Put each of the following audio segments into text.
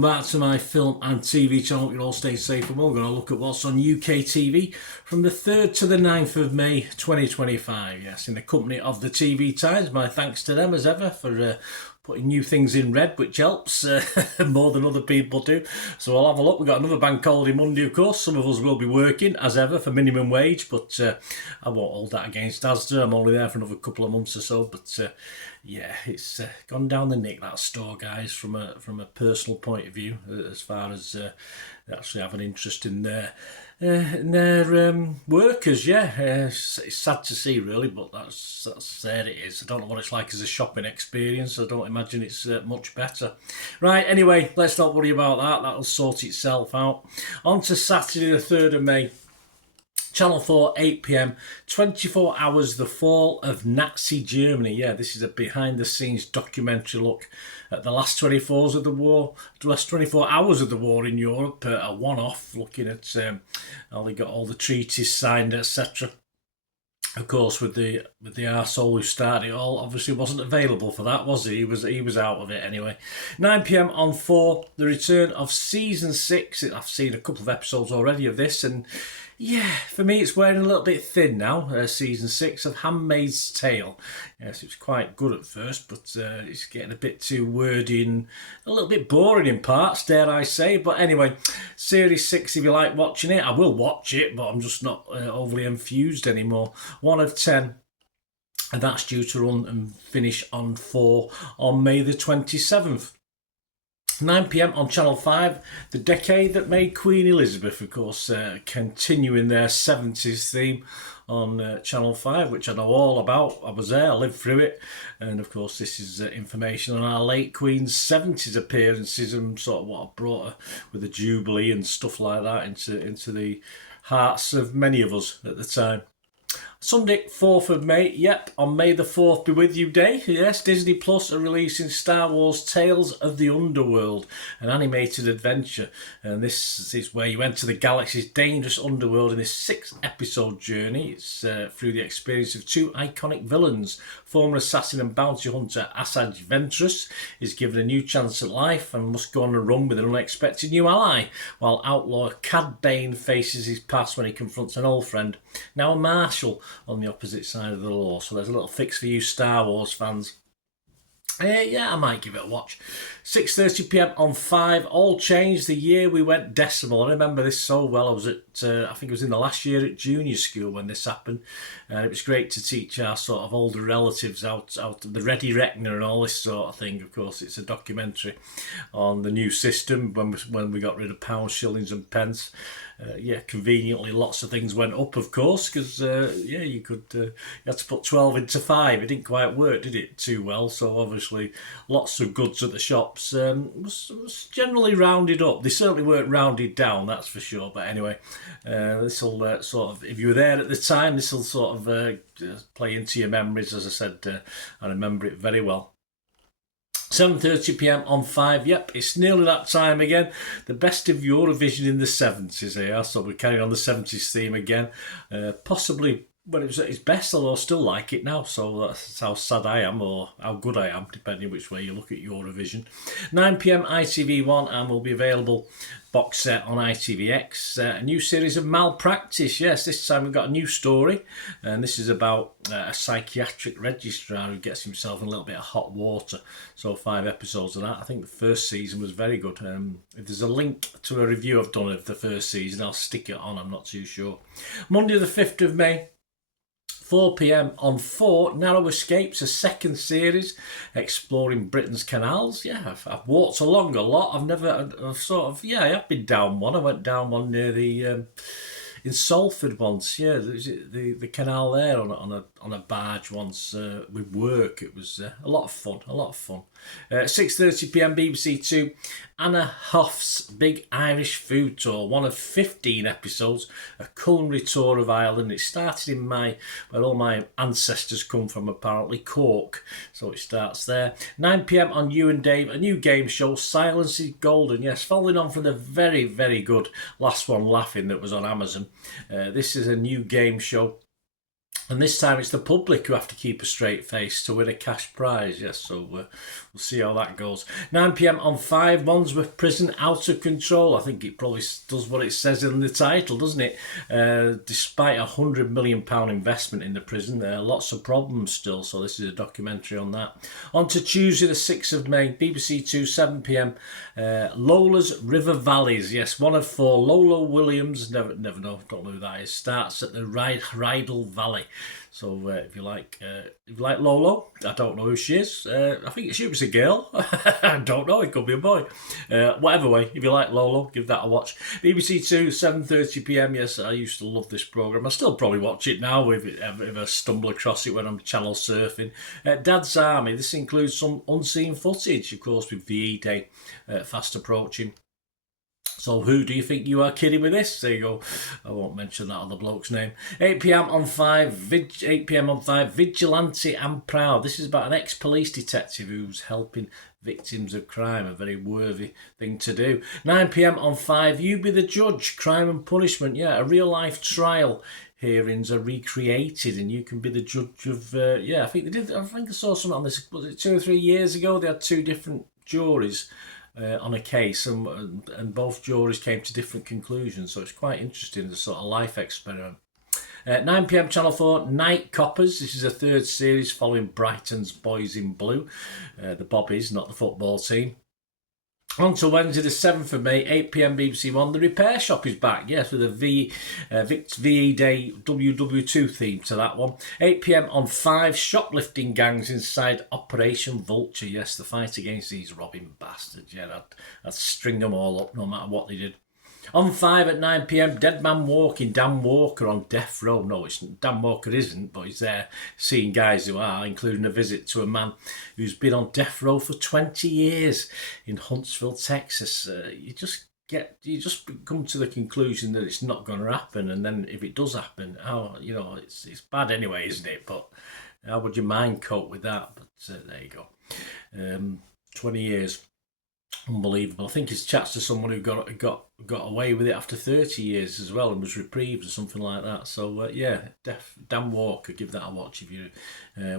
welcome back to my film and TV channel. Hope you're all staying safe, and we're going to look at what's on UK TV from the 3rd to the 9th of May 2025. Yes, in the company of the TV Times. My thanks to them as ever for putting new things in red, which helps more than other people do. So I'll have a look. We've got another bank holiday Monday, of course. Some of us will be working, as ever, for minimum wage, but I won't hold that against Asda. I'm only there for another couple of months or so, but yeah, it's gone down the nick, that store, guys, from a personal point of view, as far as they actually have an interest in their workers. Yeah, it's sad to see, really, but that's there it is. I don't know what it's like as a shopping experience. I don't imagine it's much better. Right, anyway, let's not worry about that. That'll sort itself out. On to Saturday the 3rd of May. Channel 4, 8 p.m, 24 hours, the fall of Nazi Germany. Yeah, this is a behind-the-scenes documentary look at the last 24 hours of the war in Europe, a one-off, looking at how they got all the treaties signed, etc. Of course, with the arsehole who started it all, obviously wasn't available for that, was he? He was out of it anyway. 9 p.m. on 4, the return of Season 6. I've seen a couple of episodes already of this, and yeah, for me it's wearing a little bit thin now, Season 6 of Handmaid's Tale. Yes, it was quite good at first, but it's getting a bit too wordy and a little bit boring in parts, dare I say. But anyway, Series 6, if you like watching it, I will watch it, but I'm just not overly enthused anymore. 1 of 10. And that's due to run and finish on 4 on May the 27th. 9 p.m. on Channel 5, the decade that made Queen Elizabeth, of course, continuing their 70s theme on Channel 5, which I know all about. I was there, I lived through it, and of course this is information on our late Queen's 70s appearances and sort of what brought her with the Jubilee and stuff like that into the hearts of many of us at the time. Sunday, 4th of May, yep, on May the 4th be with you day. Yes, Disney Plus are releasing Star Wars Tales of the Underworld, an animated adventure. And this is where you enter the galaxy's dangerous underworld in this 6-episode journey. It's through the experience of 2 iconic villains. Former assassin and bounty hunter Asajj Ventress is given a new chance at life and must go on a run with an unexpected new ally, while outlaw Cad Bane faces his past when he confronts an old friend, now a marshal, on the opposite side of the law. So there's a little fix for you Star Wars fans. Yeah, I might give it a watch. 6:30 p.m. on 5, all changed the year we went decimal. I remember this so well. I was at, I think it was in the last year at junior school when this happened. And it was great to teach our sort of older relatives out of the Ready Reckoner and all this sort of thing. Of course, it's a documentary on the new system when we got rid of pounds, shillings and pence. Yeah, conveniently lots of things went up, of course, because yeah, you had to put 12 into 5. It didn't quite work, did it, too well? So obviously lots of goods at the shops was generally rounded up. They certainly weren't rounded down, that's for sure. But anyway, this will sort of, if you were there at the time, this will sort of play into your memories. As I said, I remember it very well. 7:30 p.m. on 5, yep, it's nearly that time again. The best of Eurovision in the 70s here, so we're carrying on the 70s theme again. Possibly when it was at its best, although I still like it now, so that's how sad I am, or how good I am, depending which way you look at Eurovision. 9 p.m. ITV1, and will be available box set on ITVX. A new series of Malpractice. Yes, this time we've got a new story, and this is about a psychiatric registrar who gets himself in a little bit of hot water. So 5 episodes of that. I think the first season was very good. If there's a link to a review I've done of the first season, I'll stick it on. I'm not too sure. Monday the 5th of May. 4 p.m. on 4, Narrow Escapes, a second series exploring Britain's canals. Yeah, I've walked along a lot. I have been down one. I went down one near the in Salford once. Yeah, the canal there on a barge once with work. It was a lot of fun. 6:30 p.m. BBC 2, Anna Hoff's Big Irish Food Tour, one of 15 episodes, a culinary tour of Ireland. It started in May, where all my ancestors come from, apparently Cork. So it starts there. 9 p.m. on You and Dave, a new game show, Silence is Golden. Yes, following on from the very, very good Last One Laughing that was on Amazon. This is a new game show And this time it's the public who have to keep a straight face to win a cash prize. Yes, so we'll see how that goes. 9 p.m. on 5, Wandsworth Prison Out of Control. I think it probably does what it says in the title, doesn't it? Despite a £100 million investment in the prison, there are lots of problems still. So this is a documentary on that. On to Tuesday the 6th of May, BBC 2, 7 p.m. Lola's River Valleys. Yes, one of 4. Lola Williams, never know, don't know who that is, starts at the Rydal Valley. So if you like Lolo, I don't know who she is. I think she was a girl. I don't know. It could be a boy. Whatever way, if you like Lolo, give that a watch. BBC 2, 7:30 p.m. Yes, I used to love this programme. I still probably watch it now if I stumble across it when I'm channel surfing. Dad's Army. This includes some unseen footage, of course, with VE Day fast approaching. So who do you think you are kidding with this? There you go. I won't mention that other bloke's name. 8 p.m. on 5, 8 p.m. on 5, Vigilante and Proud. This is about an ex-police detective who's helping victims of crime, a very worthy thing to do. 9 p.m. on 5, You Be the Judge, Crime and Punishment. Yeah, a real-life trial. Hearings are recreated and you can be the judge of... I think they did. I think I saw something on this, was it 2 or 3 years ago? They had 2 different juries on a case, and both juries came to different conclusions, so it's quite interesting, the sort of life experiment. 9 p.m. Channel 4, Night Coppers. This is a 3rd series following Brighton's Boys in Blue, the Bobbies, not the football team. On to Wednesday the 7th of May, 8 p.m. BBC One. The Repair Shop is back, yes, with a VE Day WW2 theme to that one. 8 p.m. on 5, Shoplifting Gangs inside Operation Vulture. Yes, the fight against these robbing bastards. Yeah, I'd string them all up no matter what they did. On 5 at 9 p.m, Dead Man Walking, Dan Walker on death row. No, Dan Walker isn't, but he's there seeing guys who are, including a visit to a man who's been on death row for 20 years in Huntsville, Texas. You just come to the conclusion that it's not going to happen, and then if it does happen, it's bad anyway, isn't it? But how would your mind cope with that? But there you go. 20 years. Unbelievable. I think his chats to someone who got away with it after 30 years as well and was reprieved or something like that. So Dan Walker, give that a watch if you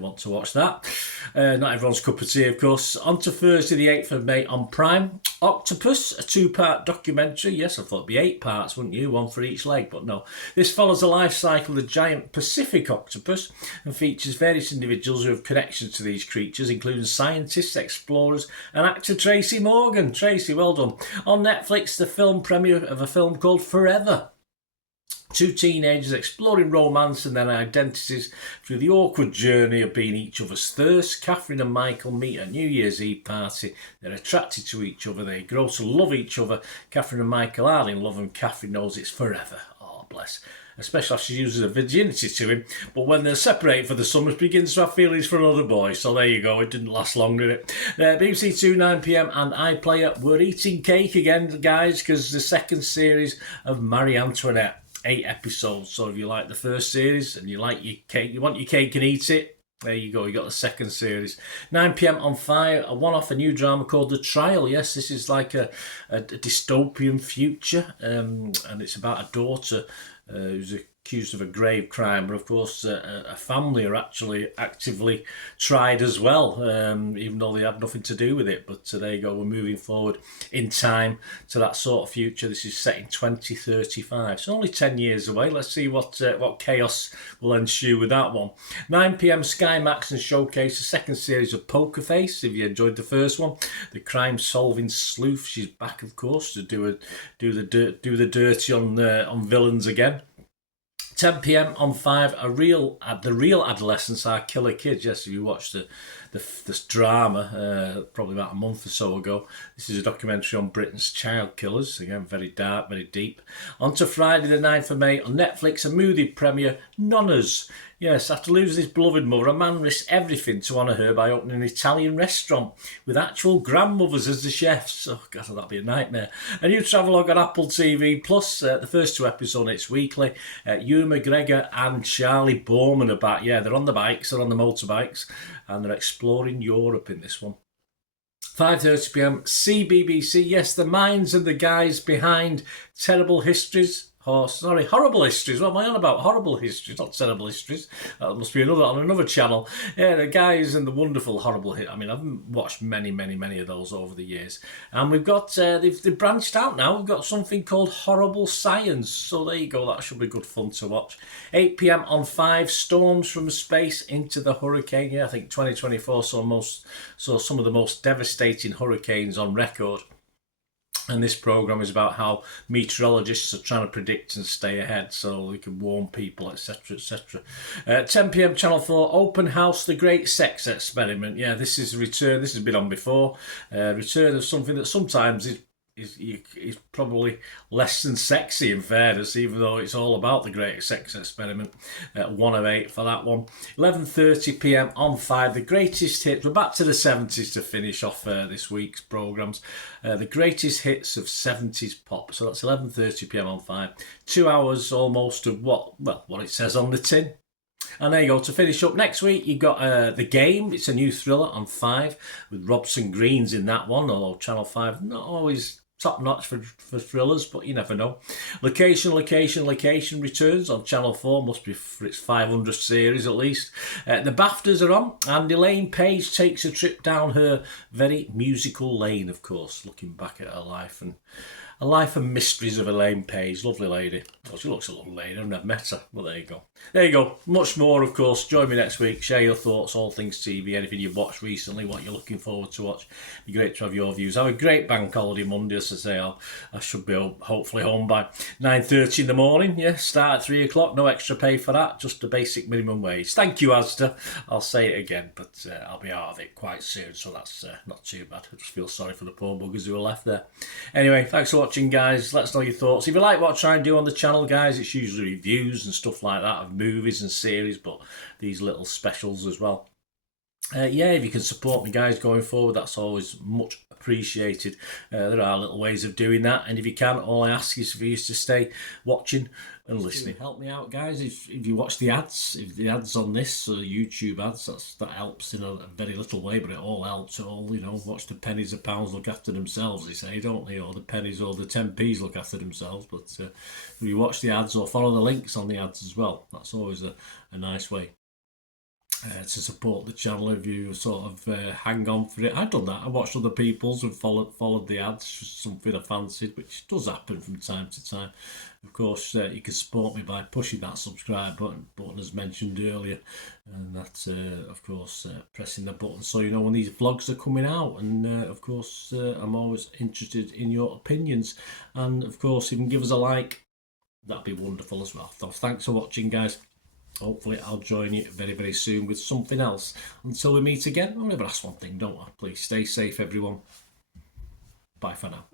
want to watch that. Not everyone's cup of tea, of course. On to Thursday the 8th of May on Prime. Octopus, a 2-part documentary. Yes, I thought it'd be 8 parts, wouldn't you? 1 for each leg, but no. This follows the life cycle of the giant Pacific octopus and features various individuals who have connections to these creatures, including scientists, explorers, and actor Tracy Morgan. Tracy, well done. On Netflix, the film premiere of a film called Forever. 2 teenagers exploring romance and their identities through the awkward journey of being each other's thirst. Catherine and Michael meet at a New Year's Eve party. They're attracted to each other. They grow to love each other. Catherine and Michael are in love, and Catherine knows it's forever. Oh, bless. Especially after she uses her virginity to him. But when they're separated for the summer, begins to have feelings for another boy. So there you go. It didn't last long, did it? BBC 2, 9 p.m. and iPlayer. We're eating cake again, guys, because the second series of Marie Antoinette. 8 episodes. So if you like the first series and you like your cake, you want your cake and eat it, there you go, you got the second series. 9 p.m. on 5, a one-off, a new drama called The Trial. Yes, this is like a dystopian future, and it's about a daughter who's accused of a grave crime, but of course a family are actually actively tried as well, even though they had nothing to do with it. But there you go, we're moving forward in time to that sort of future. This is set in 2035, so only 10 years away. Let's see what chaos will ensue with that one. 9 p.m. Sky Max and showcase the second series of Poker Face. If you enjoyed the first one, the crime-solving sleuth, she's back, of course, to do the dirty on villains again. 10 p.m. on 5, the real adolescents are killer kids. Yes, if you watched this drama probably about a month or so ago. This is a documentary on Britain's child killers. Again, very dark, very deep. On to Friday the 9th of May on Netflix, a movie premiere, Nonnas. Yes, after losing his beloved mother, a man risks everything to honour her by opening an Italian restaurant with actual grandmothers as the chefs. Oh, God, that'd be a nightmare. A new travelogue on Apple TV+, plus the first 2 episodes, it's weekly. Ewan McGregor and Charlie Borman are back. Yeah, they're on the bikes, they're on the motorbikes, and they're exploring Europe in this one. 5:30 p.m, CBBC. Yes, the minds and the guys behind Terrible Histories. horrible histories. What am I on about? Horrible histories, not terrible histories. That must be on another channel. Yeah, the guys and the wonderful horrible hit. I mean, I've watched many of those over the years, and we've got they've branched out now. We've got something called Horrible Science. So there you go. That should be good fun to watch. 8 p.m. on 5. Storms from space into the hurricane. Yeah, I think 2024 saw some of the most devastating hurricanes on record. And this programme is about how meteorologists are trying to predict and stay ahead so we can warn people, etc, etc. 10 p.m. Channel 4, Open House, The Great Sex Experiment. Yeah, this is a return. This has been on before. Return of something that sometimes is probably less than sexy, in fairness, even though it's all about the Great Sex Experiment. 1 of 8 for that one. 11:30 p.m. on 5, The Greatest Hits. We're back to the 70s to finish off this week's programmes. The Greatest Hits of 70s Pop. So that's 11:30 p.m. on 5. 2 hours almost of what it says on the tin. And there you go. To finish up next week, you got The Game. It's a new thriller on 5 with Robson Green's in that one, although Channel 5 not always top notch for thrillers, but you never know. Location returns on Channel 4, must be for its 500th series at least. The BAFTAs are on, and Elaine Page takes a trip down her very musical lane, of course, looking back at her life and A Life and Mysteries of Elaine Page. Lovely lady. Well, she looks a lovely lady. I've never met her. Well, there you go. There you go. Much more, of course. Join me next week. Share your thoughts, all things TV, anything you've watched recently, what you're looking forward to watch. It'd be great to have your views. Have a great bank holiday Monday, as I say. I should be hopefully home by 9:30 in the morning. Yeah, start at 3 o'clock. No extra pay for that. Just the basic minimum wage. Thank you, Asda. I'll say it again, but I'll be out of it quite soon, so that's not too bad. I just feel sorry for the poor buggers who are left there. Anyway, thanks for watching, guys. Let us know your thoughts. If you like what I try and do on the channel, guys, it's usually reviews and stuff like that of movies and series, but these little specials as well. Yeah, if you can support me, guys, going forward, that's always much appreciated. There are little ways of doing that, and if you can, all I ask is for you to stay watching and listening. Help me out, guys. If you watch the ads, if the ads on this YouTube ads, that helps in a very little way, but it all helps. It all, watch the pennies and pounds look after themselves, they say, don't they? Or the pennies or the 10p's look after themselves. But if you watch the ads or follow the links on the ads as well, that's always a nice way to support the channel. If you sort of hang on for it. I've done that. I watched other people's and followed the ads, just something I fancied, which does happen from time to time. Of course, you can support me by pushing that subscribe button as mentioned earlier, and that's of course pressing the button so you know when these vlogs are coming out. And of course, I'm always interested in your opinions, and of course, if you can give us a like, that'd be wonderful as well. So thanks for watching, guys. Hopefully I'll join you very, very soon with something else. Until we meet again, I'll never ask one thing, don't I? Please stay safe, everyone. Bye for now.